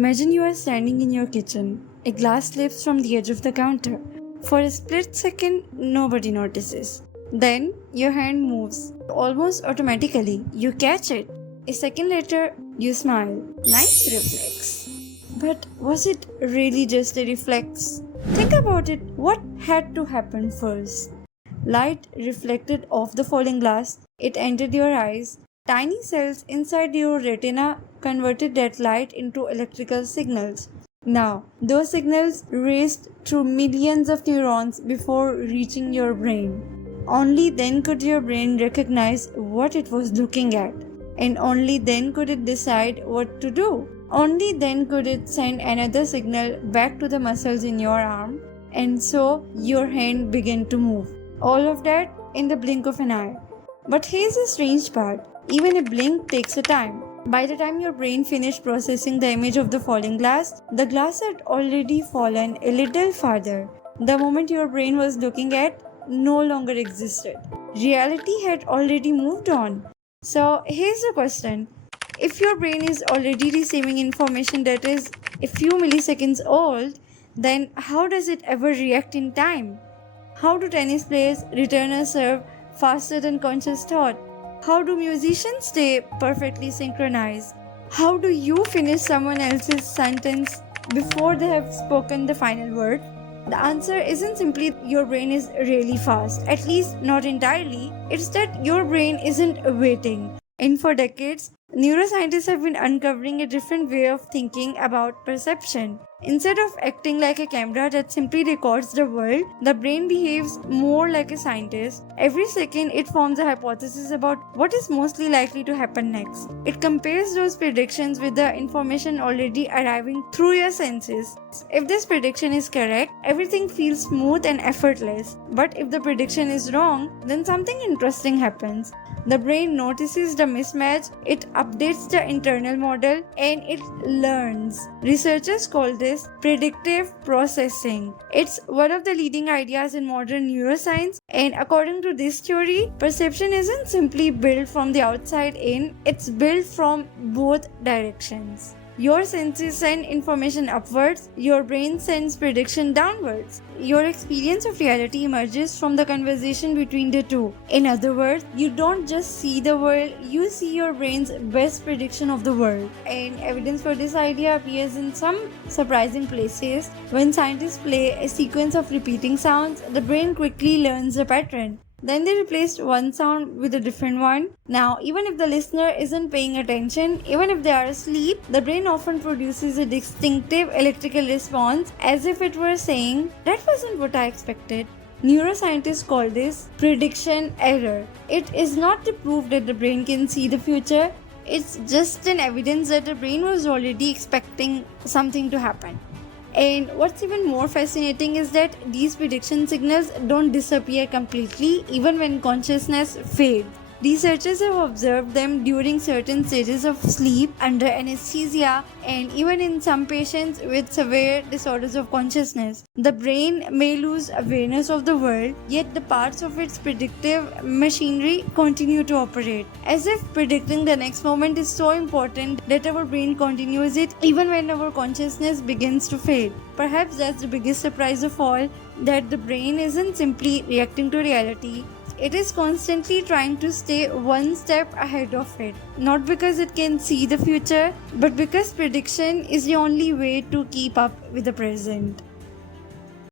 Imagine you are standing in your kitchen. A glass slips from the edge of the counter. For a split second, nobody notices. Then your hand moves. Almost automatically, you catch it. A second later, you smile. Nice reflex. But was it really just a reflex? Think about it. What had to happen first? Light reflected off the falling glass. It entered your eyes. Tiny cells inside your retina converted that light into electrical signals. Now, those signals raced through millions of neurons before reaching your brain. Only then could your brain recognize what it was looking at, and only then could it decide what to do. Only then could it send another signal back to the muscles in your arm, and so your hand began to move. All of that in the blink of an eye. But here's the strange part. Even a blink takes a time. By the time your brain finished processing the image of the falling glass, the glass had already fallen a little farther. The moment your brain was looking at no longer existed. Reality had already moved on. So here's the question. If your brain is already receiving information that is a few milliseconds old, then how does it ever react in time? How do tennis players return a serve faster than conscious thought? How do musicians stay perfectly synchronized? How do you finish someone else's sentence before they have spoken the final word? The answer isn't simply your brain is really fast, at least not entirely. It's that your brain isn't waiting. And for decades, neuroscientists have been uncovering a different way of thinking about perception. Instead of acting like a camera that simply records the world, the brain behaves more like a scientist. Every second, it forms a hypothesis about what is mostly likely to happen next. It compares those predictions with the information already arriving through your senses. If this prediction is correct, everything feels smooth and effortless. But if the prediction is wrong, then something interesting happens. The brain notices the mismatch, it updates the internal model, and it learns. Researchers call this predictive processing. It's one of the leading ideas in modern neuroscience, and according to this theory, perception isn't simply built from the outside in, it's built from both directions. Your senses send information upwards, your brain sends prediction downwards. Your experience of reality emerges from the conversation between the two. In other words, you don't just see the world, you see your brain's best prediction of the world. And evidence for this idea appears in some surprising places. When scientists play a sequence of repeating sounds, the brain quickly learns the pattern. Then they replaced one sound with a different one. Now, even if the listener isn't paying attention, even if they are asleep, the brain often produces a distinctive electrical response as if it were saying, "That wasn't what I expected." Neuroscientists call this prediction error. It is not the proof that the brain can see the future, it's just an evidence that the brain was already expecting something to happen. And what's even more fascinating is that these prediction signals don't disappear completely even when consciousness fades. Researchers have observed them during certain stages of sleep, under anesthesia, and even in some patients with severe disorders of consciousness. The brain may lose awareness of the world, yet the parts of its predictive machinery continue to operate. As if predicting the next moment is so important that our brain continues it even when our consciousness begins to fade. Perhaps that's the biggest surprise of all, that the brain isn't simply reacting to reality. It is constantly trying to stay one step ahead of it. Not because it can see the future, but because prediction is the only way to keep up with the present.